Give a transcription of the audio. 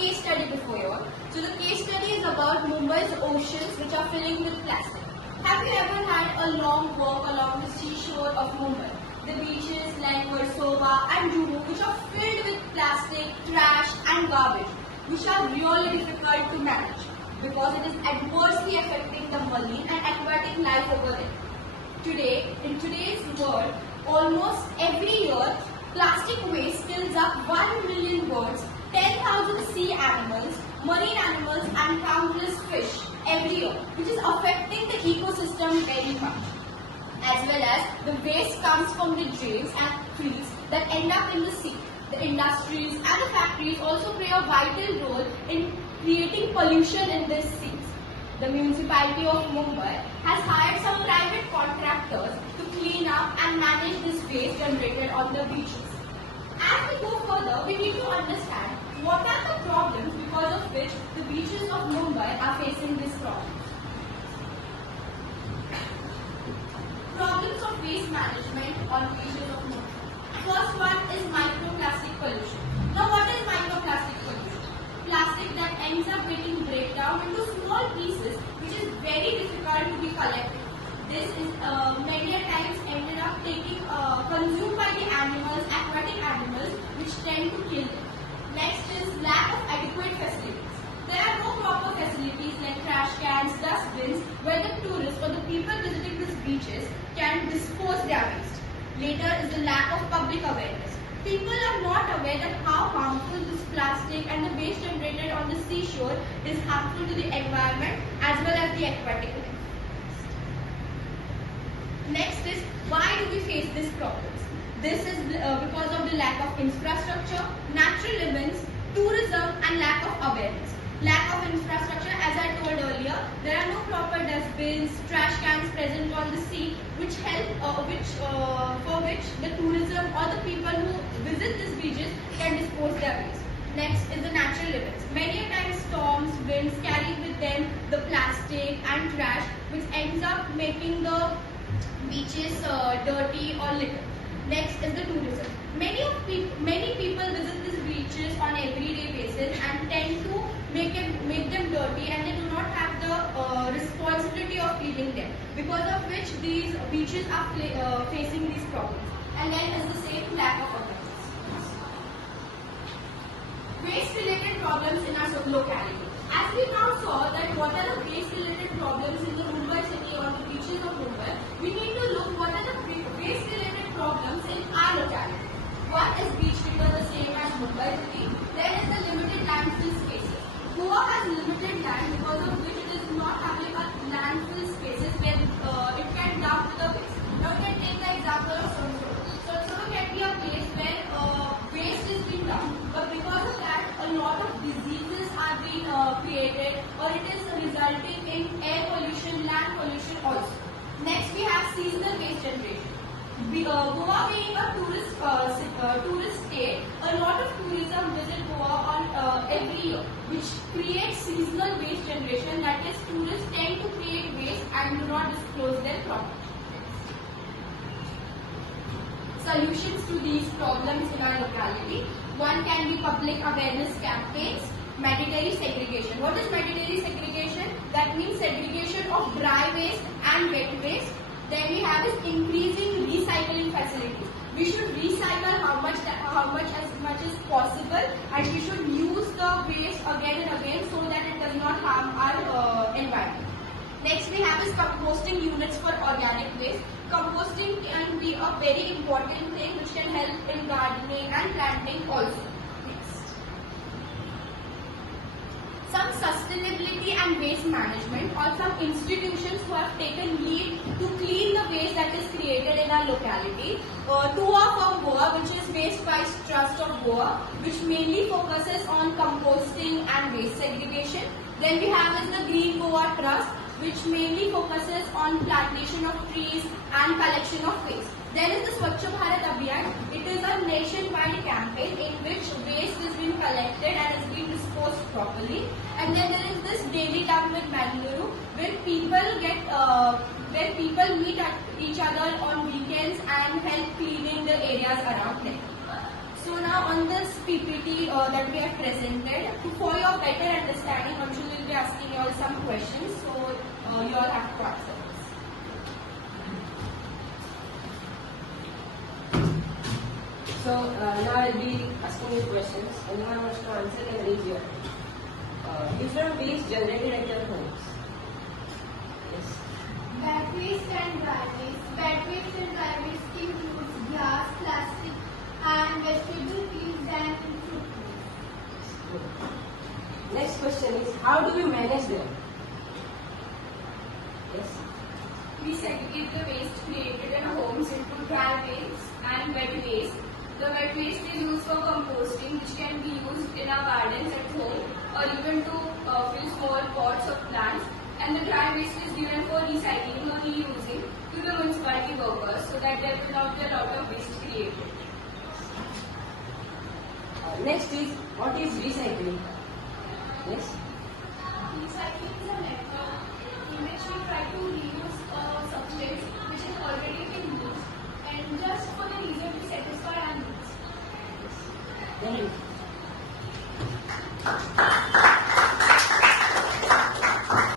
case study before you all. So the case study is about Mumbai's oceans which are filling with plastic. Have you ever had a long walk along the seashore of Mumbai? The beaches like Versova and Juhu which are filled with plastic, trash and garbage which are really difficult to manage because it is adversely affecting the marine and aquatic life over there. Today, in today's world, almost every year, plastic waste kills up 1 million birds, 10,000 sea animals, marine animals and countless fish every year, which is affecting the ecosystem very much. As well as the waste comes from the drains and fields that end up in the sea. The industries and the factories also play a vital role in creating pollution in these seas. The municipality of Mumbai has hired some private contractors to clean up and manage this waste generated on the beaches. As we go further, we need to understand what are the problems because of which the beaches of Mumbai are facing this problem. Problems of waste management on beaches of Mumbai. First one is microplastic pollution. Now what is microplastic pollution? Plastic that ends up getting break down into small pieces which is very difficult to be collected. This is many a times ended up taking consumed by the animals, aquatic animals which tend to kill them. Next is lack of adequate facilities. There are no proper facilities like trash cans, dustbins where the tourists or the people visiting these beaches can dispose their waste. Later is the lack of public awareness. People are not aware that how harmful this plastic and the waste generated on the seashore is harmful to the environment as well as the aquatic life. Next is why do we face these problems? This is because of the lack of infrastructure, natural events, tourism and lack of awareness. Lack of infrastructure, as I told earlier, there are no proper dustbins, trash cans present on the sea, which help, for which the tourism or the people who visit these beaches can dispose their waste. Next is the natural events. Many times storms, winds carry with them the plastic and trash, which ends up making the beaches dirty or litter. Next is the tourism. Many people visit these beaches on everyday basis and tend to make them dirty, and they do not have the responsibility of cleaning them, because of which these beaches are facing these problems. And then is the same lack of awareness. Waste related problems in our locality. As we now saw that what are the waste related problems in the Mumbai city or the beaches of Mumbai, we need to look what are the waste related problems in our locality. One is beach litter, the same as Mumbai city. Then is the limited landfill spaces. Goa has limited land because of which it is not having a landfill spaces where it can dump the waste. Now we can take the example of Sunsoro. Sunsoro can be a place where waste is being dumped, but because of that a lot of diseases are being created, or it is resulting in air pollution, land pollution also. Next we have seasonal waste generation. Goa being a tourist state, a lot of tourism visit Goa on every year, which creates seasonal waste generation, that is tourists tend to create waste and do not disclose their property. Solutions to these problems in our locality. One can be public awareness campaigns, mandatory segregation. What is mandatory segregation? That means segregation of dry waste and wet waste. Then we have is increasing recycling facilities. We should recycle how much as possible, and we should use the waste again and again so that it does not harm our environment. Next we have is composting units for organic waste. Composting can be a very important thing which can help in gardening and planting also. Some sustainability and waste management, or some institutions who have taken lead to clean the waste that is created in our locality. Two are from Goa, which is Waste Wise Trust of Goa, which mainly focuses on composting and waste segregation. Then we have is the Green Goa Trust, which mainly focuses on plantation of trees and collection of waste. Then is the Swachh Bharat Abhiyan. It is a nationwide campaign in which waste is being collected and is being disposed properly. And then there is this Daily Camp with Bangalore, where people meet each other on weekends and help cleaning the areas around them. So now on this PPT that we have presented. For your better understanding, Anshul will be asking you all some questions, so you all have to answer this. So now I'll be asking you questions. Anyone wants to answer can raise your different waste generated at your homes. Yes. Wet waste and dry waste. Wet waste and dry waste includes glass, plastic, and vegetable peels and fruit waste. Good. Next question is, how do we manage them? Yes. We segregate the waste created in homes into dry waste and wet waste. The wet waste is used for composting, which can be used in our gardens at home or even to fill small pots of plants. And the dry waste is given for recycling or reusing to the municipality workers so that there will not be a lot of waste created. Next is, what is recycling? Yes. Recycling is a method in which we try to reuse a substance which has already been used and just for the reason to satisfy our needs. Thank you.